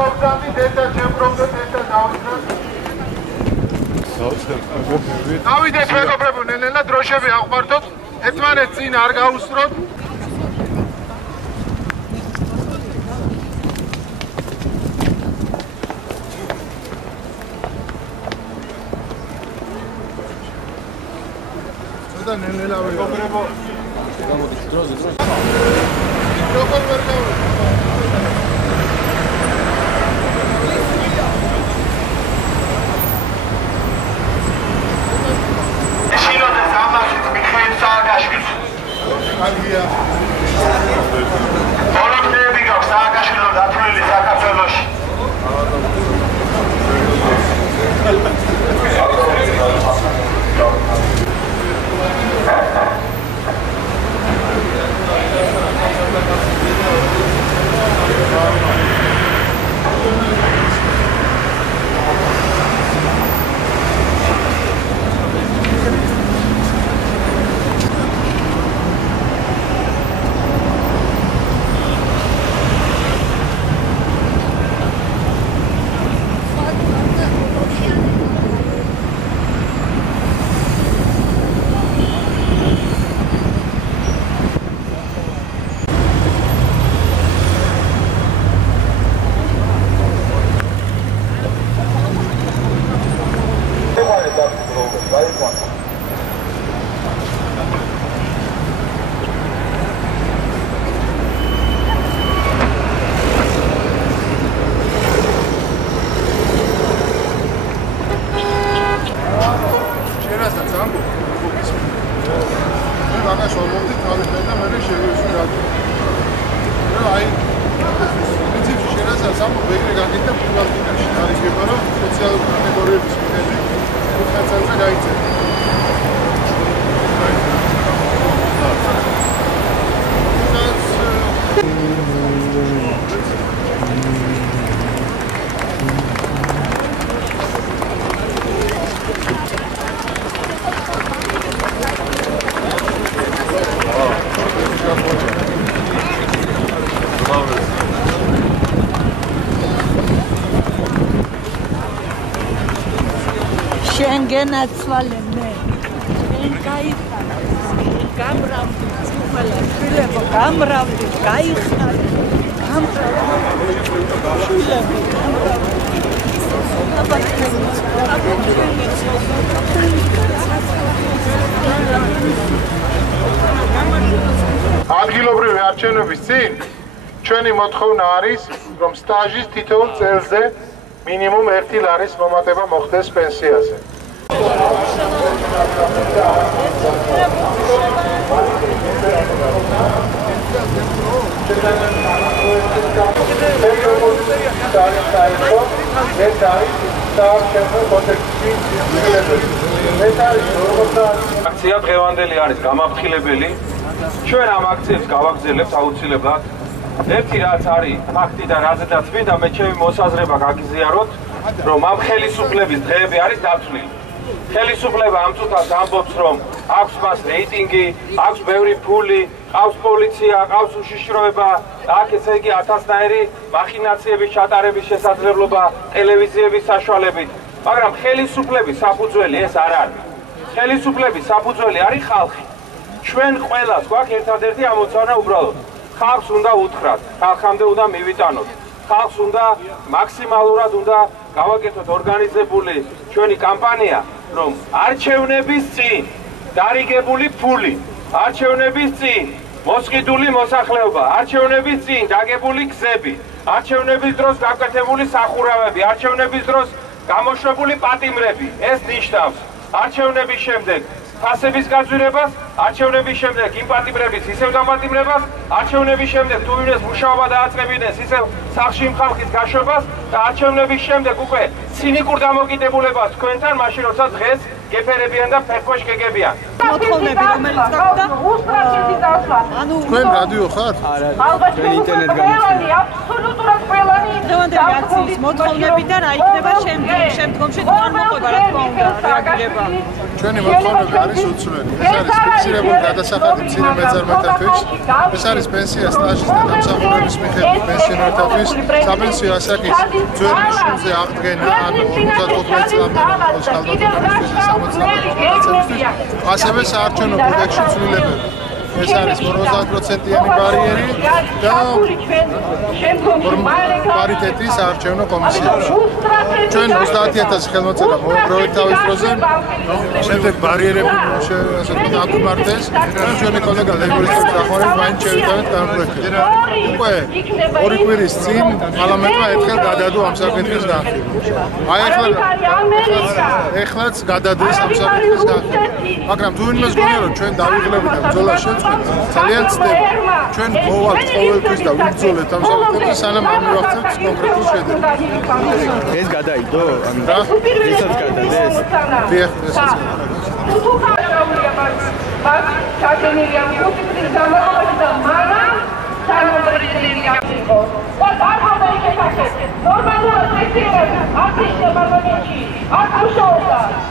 მოგზავნით ერთად შემგროვდეთ ერთად დავიწყოთ. დავიდეთ მეგობრებო, ნელ-ნელა დროშები აღვმართოთ, ერთმანეთს წინ არ გაუსწროთ. და ნელ-ნელა მეგობრებო. გამოდის დროზე. როგორ ვერ გავიგე? Alvia. Όλο πνεύμα ξάκασιλο δάτρελι Σακαφέλος. Genacვალებმე. Შენ გაიხარ. გამრავდი, ყველა შვილებო გამრავდი, გაიხარ. გამრავდი. შვილებო გამრავდი. ადგილობრივი არჩევნების წინ ჩვენი მოთხოვნა არის, რომ სტაჟის თითოეულ წელზე მინიმუმ 1 ლარის მომატება მოხდეს პენსიაზე. აქცია დღევანდელი არის გამაფრთხილებელი. ჩვენ ამ აქციებს გავაგრძელებთ აუცილებლად. ერთი რაც არის ფაქტი და რაზედაც მინდა მე ჩემი მოსაზრება გაგიზიაროთ, რომ ამ ხელისუფლების დღეები არის დათვლილი. ხელისუფლება ამ წუთას ამბობს, რომ აქვს მას რეიტინგი, აქვს ბევრი ფული, ყავს პოლიცია, ყავს უშიშროება, აქ ესე იგი 1000-ნაირი მახინაციების ჩატარების შესაძლებლობა ტელევიზიების საშუალებით, მაგრამ ხელისუფლების საფუძველი ეს არ არის. ხელისუფლების საფუძველი არის ხალხი. ჩვენ ყველას გვაქვს ერთადერთი ამოცანა უბრალოდ. ხალხს უნდა უთხრათ, ხალხამდე უნდა მივიტანოთ. ხალხს უნდა მაქსიმალურად უნდა გავაკეთოთ ორგანიზებული ჩვენი კამპანია, რომ არჩევნების წინ დარიგებული ფული, არჩევნების წინ მოსყიდული მოსახლეობა, არჩევნების წინ დაგებული გზები, არჩევნების დროს გაკეთებული სახურავები, არჩევნების დროს გამოშვებული პატიმრები, ეს ნიშნავს არჩევნების შემდეგ ფასების გაძვირებას, არჩევნების შემდეგ იმ პატიმრების ისევ დამატიმრებას, არჩევნების შემდეგ თუ ვინმეს მუშაობა დააწყებინეს ისევ სახლში იმ ხალხის გაშვებას და არჩევნების შემდეგ უკვე ცინიკურ დამოკიდებულებას თქვენთან, მაშინ როცა დღეს გეფერებიან და ფეხბურთს გეგებიან. მოთხოვნები რომელიც გაქვთ უსტრაფიდი დასვლა. ანუ თქვენ რადიო ხართ? ალბათ ინტერნეტ გამოცემები აბსოლუტურად ყველანი დღევანდელი აქციის მოთხოვნები და რა იქნება შემდგომში თქვენ მოყვება რა თქმა უნდა რეაგირება. ჩვენი მოთხოვნები არის უცვლელი. ეს არის ფიქსირებული გადასახადი მცირე მეწარმეებისთვის. ეს არის პენსია სტაჟის და დამსახურების მიხედვით პენსიონერთათვის საპენსიო ასაკის ძველი შულზე აღდგენა ან 55 წლამდე ხალხმრავალობის 60 ასევე საარჩევნო კოდექსში ცვლილებები. ეს არის 50%-იანი ბარიერი და პარიტეტის საარჩევნო კომისიაში. ჩვენ 30000 ხელმოწერა მოვაგროვეთ თავის დროზე. შემდეგ ბარიერები აკუმარდეს და ჩვენი კოლეგა ლეიბორისტების დახმარებით მაინც შევიტანეთ განპროექტებს. უკვე 2 კვირის წინ პარლამენტმა ერთხელ გადადო ამ საკითხის განხილვა. აი ეხლაც გადადის ამ საკითხის განხილვა. მაგრამ თუ ვინმეს გონია რომ ჩვენ დავიღლებთ და ბრძოლა შეწყდით, ძალიან ცდება. ჩვენ მოვალთ ყოველთვის და ვიბრძოლეთ ამ საკითხებზე, სანამ არ მივახცევთ კონკრეტულ შედეგს. ეს გადაიდო? ანუ რა? ისაც გადადეს? დიახ, ესაც. ჩაგენილია მუსიკის გამარჯვება და მაგრამ თანამედროვეა იყო. და არხოდა იქ ნორმალურად ეცერა არტისტი პარლამენტში არ მუშაობდა.